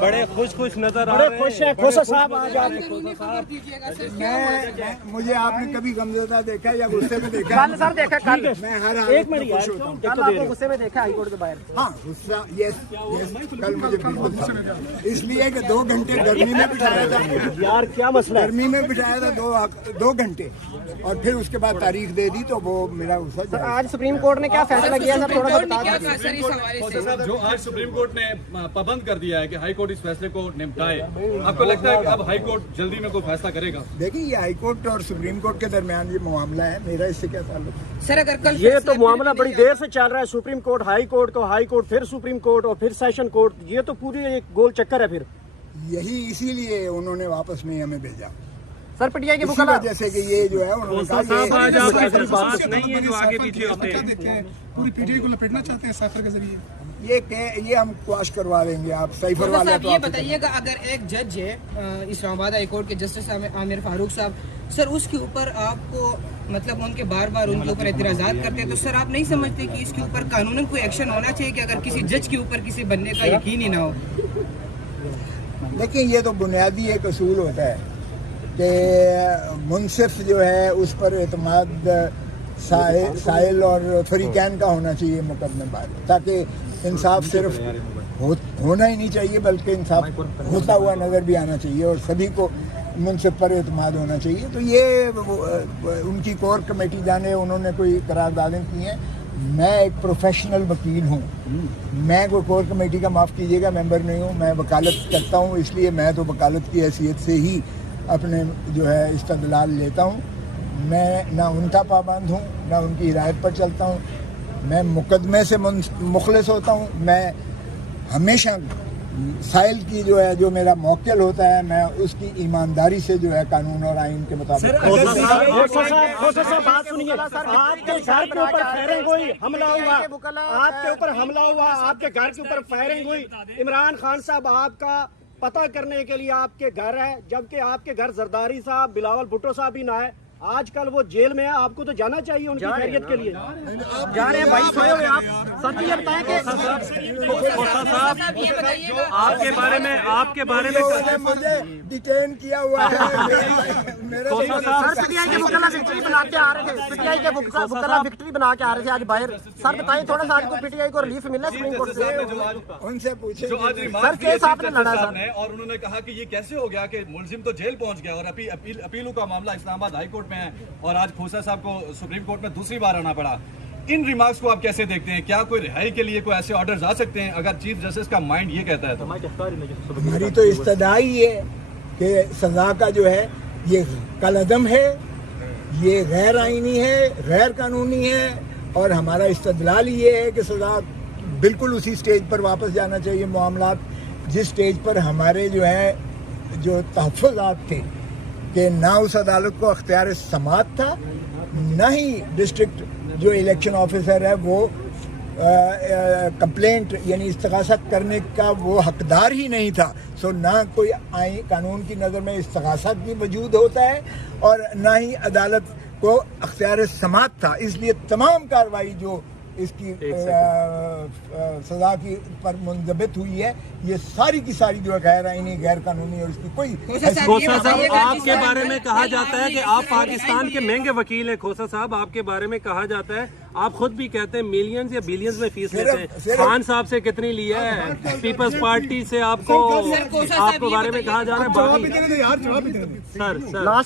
بڑے خوش نظر آ رہے ہیں. خوش ہیں کھوسا صاحب آج آپ. مجھے آپ نے کبھی غمزدہ دیکھا یا غصے میں دیکھا؟ کل سر دیکھا کل میں ہر ایک منٹ یار کل آپ کو غصے میں دیکھا ہائی کورٹ کے باہر. ہاں غصہ یس کل مجھے بہت تھا اس لیے کہ 2 گھنٹے گرمی میں بٹھایا تھا. یار کیا مسئلہ ہے. گرمی میں بٹھایا تھا 2 گھنٹے اور پھر اس کے بعد تاریخ دے دی تو وہ میرا غصہ. آج سپریم کورٹ نے کیا فیصلہ کیا سر تھوڑا سا بتا دیجیے. جو آج سپریم کورٹ نے پابند کر دیا ہے کہ ہائی کورٹ اس فیصلے کو نمٹائے, آپ کو لگتا ہے کہ اب ہائی کورٹ جلدی میں کوئی فیصلہ کرے گا؟ دیکھیں یہ ہائی کورٹ اور سپریم کورٹ کے درمیان یہ معاملہ ہے, میرا اس سے کیا تعلق ہے سر؟ اگر کل یہ تو معاملہ بڑی دیر سے چل رہا ہے, سپریم کورٹ ہائی کورٹ کو, ہائی کورٹ پھر سپریم کورٹ اور پھر سیشن کورٹ, یہ تو پوری ایک گول چکر ہے. پھر یہی اسی لیے انہوں نے واپس نہیں ہمیں بھیجا سر پی ٹی آئی کے اسی وجہ سے کہ یہ جو ہے انہوں نے کہا نہیں ہے جو آگے پیچھے ہوتے ہیں. پوری پی ٹی آئی کو لپیٹنا چاہتے ہیں سافر کے ذریعے. یہ ہم کواش کروا دیں گے. آپ سائفر والے صاحب یہ بتائیے گا, اگر ایک جج ہے اسلام آباد ہائی کورٹ کے جسٹس عامر فاروق صاحب, سر اس کے اوپر آپ کو مطلب ان کے بار بار ان کے اوپر اعتراضات کرتے ہیں, تو سر آپ نہیں سمجھتے کہ اس کے اوپر قانوناً کوئی ایکشن ہونا چاہیے کہ اگر کسی جج کے اوپر کسی بننے کا یقین ہی نہ ہو؟ لیکن یہ تو بنیادی ایک اصول ہوتا ہے کہ منصف جو ہے اس پر اعتماد سائل اور فریقین کا ہونا چاہیے مقدمے بعد, تاکہ انصاف صرف ہونا ہی نہیں چاہیے بلکہ انصاف ہوتا ہوا نظر بھی آنا چاہیے اور سبھی کو منصف پر اعتماد ہونا چاہیے. تو یہ ان کی کور کمیٹی جانے انہوں نے کوئی قراردادیں کی ہیں. میں ایک پروفیشنل وکیل ہوں, میں کوئی کور کمیٹی کا معاف کیجیے گا ممبر نہیں ہوں, میں وکالت کرتا ہوں, اس لیے میں تو وکالت کی حیثیت سے ہی اپنے جو ہے استدلال لیتا ہوں. میں نہ ان کا پابند ہوں نہ ان کی ہدایت پر چلتا ہوں. میں مقدمے سے مخلص ہوتا ہوں. میں ہمیشہ سائل کی جو ہے جو میرا موکل ہوتا ہے میں اس کی ایمانداری سے جو ہے قانون اور آئین کے مطابق. بات سنیے, آپ کے گھر کے اوپر فائرنگ ہوئی, حملہ ہوا, آپ کے اوپر حملہ ہوا, آپ کے گھر کے اوپر فائرنگ ہوئی. عمران خان صاحب آپ کا پتہ کرنے کے لیے آپ کے گھر ہے, جبکہ آپ کے گھر زرداری صاحب بلاول بھٹو صاحب بھی نہ ہے. آج کل وہ جیل میں ہے, آپ کو تو جانا چاہیے ان کی خیریت کے لیے. جا رہے ہیں بھائی, سوئے ہوئے آپ. سر یہ بتائیں کہ آپ کے بارے میں مجھے ڈیٹین کیا ہوا ہے. سر پی ٹی آئی کے وکلا وکٹری بنا کے آ رہے تھے, پی ٹی آئی کے وکلا وکٹری بنا کے آ رہے تھے آج باہر. سر بتائیں تھوڑا سا آج کو پی ٹی آئی کو ریلیف ملا سپریم کورٹ سے؟ ان سے پوچھیں سر کیس آپ نے لڑا سر, اور انہوں نے کہا کہ یہ کیسے ہو گیا کہ ملزم تو جیل پہنچ گیا اور اپیلوں کا معاملہ اسلام آباد ہائی کورٹ میں ہے اور آج کھوسا صاحب کو سپریم کورٹ میں دوسری بار آنا پڑا. ان ریمارکس کو آپ کیسے دیکھتے ہیں؟ کیا کوئی رہائی کے لیے کوئی ایسے آرڈرز آ سکتے ہیں اگر چیف جسٹس کا مائنڈ یہ کہتا ہے تو؟ ہماری تو استدعائی یہ ہے کہ سزا کا جو ہے یہ کالعدم ہے, یہ غیر آئینی ہے, غیر قانونی ہے, اور ہمارا استدلال یہ ہے کہ سزا بالکل اسی سٹیج پر واپس جانا چاہیے معاملات جس سٹیج پر ہمارے جو ہے جو تحفظات تھے کہ نہ اس عدالت کو اختیار سماعت تھا, نہ ہی ڈسٹرکٹ جو الیکشن آفیسر ہے وہ کمپلینٹ یعنی استغاثت کرنے کا وہ حقدار ہی نہیں تھا. سو نہ کوئی قانون کی نظر میں استغاثت بھی وجود ہوتا ہے اور نہ ہی عدالت کو اختیار سماعت تھا. اس لیے تمام کارروائی جو اس کی سزا کی پر منضبط ہوئی ہے یہ ساری کی ساری جو ہے غیر آئینی, غیر قانونی, اور اس کی کوئی. کھوسا صاحب آپ کے بارے میں کہا جاتا ہے کہ آپ پاکستان کے مہنگے وکیل ہیں. کھوسا صاحب آپ کے بارے میں کہا جاتا ہے, آپ خود بھی کہتے ہیں ملینز یا بلینز میں فیس لیتے ہیں. خان صاحب سے کتنی لی ہے, پیپلز پارٹی سے آپ کو بارے میں کہا جا رہا ہے. سر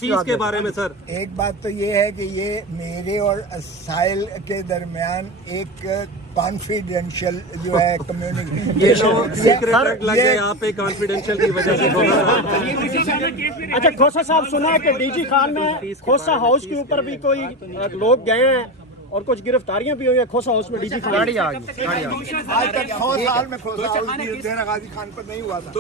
فیس کے بارے میں سر ایک بات تو یہ ہے کہ یہ میرے اور سائل کے درمیان ایک کانفیڈینشیل جو ہے لگ گئے آپ پہ کانفیڈینشیل کی وجہ سے. اچھا کھوسا صاحب سنا کہ ڈی جی خان میں کھوسا ہاؤس کے اوپر بھی کوئی لوگ گئے ہیں اور کچھ گرفتاریاں بھی ہوئی ہیں کھوسا ہاؤس میں. ڈی جی خان آج تک 100 سال میں کھوسا ہاؤس بھی غازی خان پر نہیں ہوا تھا.